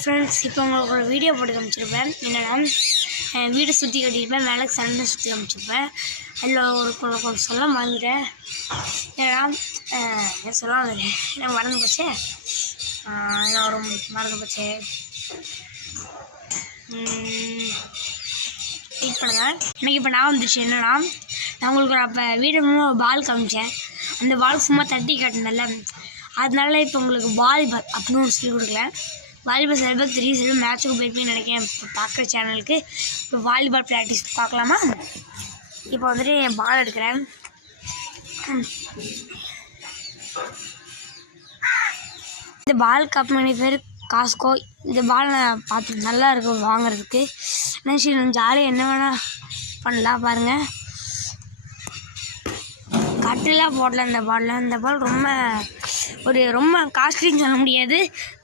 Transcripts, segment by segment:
Friends, இப்போ உங்களுக்கு ஒரு வீடியோ போட்டு காமிச்சிருப்பேன். என்னென்னா, வீடு சுற்றி கட்டியிருப்பேன், மேலே சண்டை சுற்றி காமிச்சிருப்பேன். அதில் ஒரு சொல்ல மறந்துட்டேன். என்னென்னா, என்ன சொல்ல வந்துட்டேன், எனக்கு மறந்து போச்சே. நான் ஒரு மறந்து போச்சே. வெயிட் பண்ணுங்க. எனக்கு இப்போ நான் வந்துச்சு. என்னென்னா, நான் உங்களுக்கு அப்போ வீடு பால் காமிச்சேன். அந்த பால் சும்மா தட்டி காட்டினல, அதனால இப்போ உங்களுக்கு வாலிபால் அப்படின்னு ஒன்று சொல்லி கொடுக்கல. வாலிபால் சில பேர் தெரியும், சில மேட்சுக்கு போயிருப்பேன்னு நினைக்கிறேன். இப்போ பார்க்குற சேனலுக்கு இப்போ வாலிபால் ப்ராக்டிஸ் பார்க்கலாமா? இப்போ வந்துட்டு என் பால் எடுக்கிறேன். இந்த பால் கம்பெனி பேர் காஸ்கோ. இந்த பால் நான் பார்த்து நல்லா இருக்கும் வாங்குறதுக்கு. நினச்சி ஜாலியாக என்ன வேணால் பண்ணலாம். பாருங்கள், கட்டெல்லாம் போடல இந்த பாலில். இந்த பால் ரொம்ப காஸ்ட்லின்னு சொல்ல முடியாது,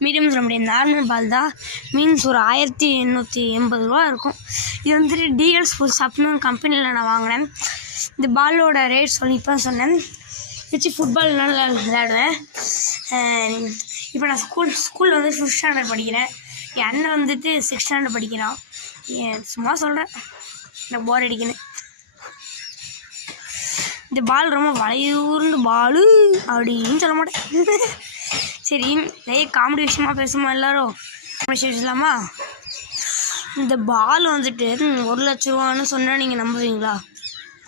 மீடியம் சொல்ல முடியாது. நார்மல் பால் தான். மீன்ஸ் ஒரு 1880 ரூபா இருக்கும். இது வந்துட்டு டிஎல் ஸ்போர்ட்ஸ் அப்படின்னு கம்பெனியில் நான் வாங்கினேன். இந்த பாலோட ரேட் இப்போ சொன்னேன். வச்சு ஃபுட்பால் நல்லா விளையாடுவேன். இப்போ நான் ஸ்கூல் வந்து 5th ஸ்டாண்டர்ட் படிக்கிறேன். என் அண்ணன் வந்துட்டு 6th ஸ்டாண்டர்ட் படிக்கிறான். சும்மா சொல்கிறேன், எனக்கு போர் அடிக்கணும். இந்த பால் ரொம்ப வளையூர்ந்து பாலு அப்படின்னு சொல்ல மாட்டேன். சரி, நிறைய காமெடி விஷயமா பேசுமா எல்லோரும்? பேசலாமா? இந்த பால் வந்துட்டு 1 லட்ச ரூபான்னு சொன்னால் நீங்கள் நம்புவீங்களா?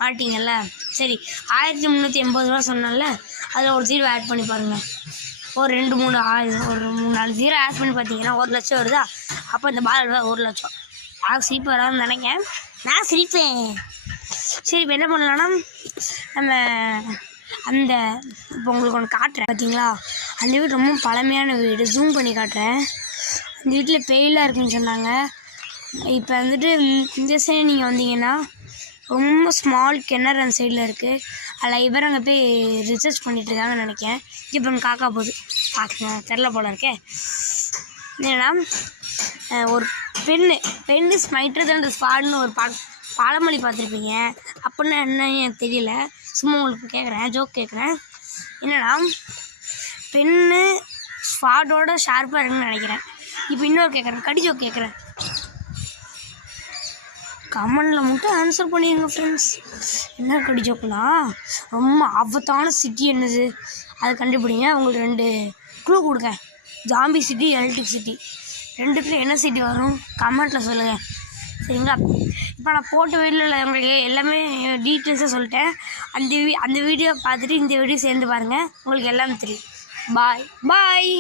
மாட்டிங்கல்ல. சரி, 1380 ரூபா சொன்னால அதில் ஒரு 0 ஆட் பண்ணி பாருங்கள். ஒரு 3-4 0 ஆட் பண்ணி பார்த்தீங்கன்னா 1 லட்சம் வருதா? அப்போ இந்த பால் 1 லட்சம். நான் சிரிப்பு வராதுன்னு நினைக்கிறேன். நான் சிரிப்பேன். சரி, இப்போ என்ன பண்ணலான்னா, நம்ம இப்போ உங்களுக்கு ஒன்று காட்டுறேன். பார்த்தீங்களா, அந்த வீடு ரொம்ப பழமையான வீடு. ஜூம் பண்ணி காட்டுறேன். அந்த வீட்டில் பேயெல்லாம் இருக்குன்னு சொன்னாங்க. இப்போ வந்துட்டு இந்த சைடு நீங்கள் வந்தீங்கன்னா ரொம்ப ஸ்மால் கிணறு அந்த சைடில் இருக்குது. அதில் இவர் அங்கே போய் ரிசர்ச் பண்ணிகிட்ருக்காங்கன்னு நினைக்கிறேன். இப்போ காக்கா போகுது, பார்த்துங்க, தெரில போல இருக்கே. என்னன்னா, ஒரு பெண்ணு ஸ்மைட்டர் தான் ஸ்பாட்னு ஒரு பழமொழி பார்த்துருப்பீங்க. அப்படின்னா என்ன எனக்கு தெரியல, சும்மா உங்களுக்கு கேட்குறேன், ஜோக் கேட்குறேன். என்னன்னா, பெண்ணு ஸ்பாட்டோட ஷார்ப்பாக இருக்குன்னு நினைக்கிறேன். இப்போ இன்னொரு கேட்குறேன், கடி ஜோக் கேட்குறேன். கமெண்டில் மட்டும் ஆன்சர் பண்ணிடுங்க ஃப்ரெண்ட்ஸ். என்ன கடி ஜோக்குனா, ரொம்ப ஆபத்தான சிட்டி என்னது அதை கண்டுபிடிங்க. உங்களுக்கு 2 க்ளூ கொடுங்க. ஜாம்பி சிட்டி, எலக்ட்ரிக் சிட்டி, 2த்துல என்ன சிட்டி வரும் கமெண்ட்டில் சொல்லுங்கள். சரிங்களா? இப்போ நான் போட்ட வீடியோவில் உங்களுக்கு எல்லாமே டீட்டெயில்ஸாக சொல்லிட்டேன். அந்த வீடியோ பார்த்துட்டு இந்த வீடியோ சேர்ந்து பாருங்கள், உங்களுக்கு எல்லாமே தெரியும். பாய்.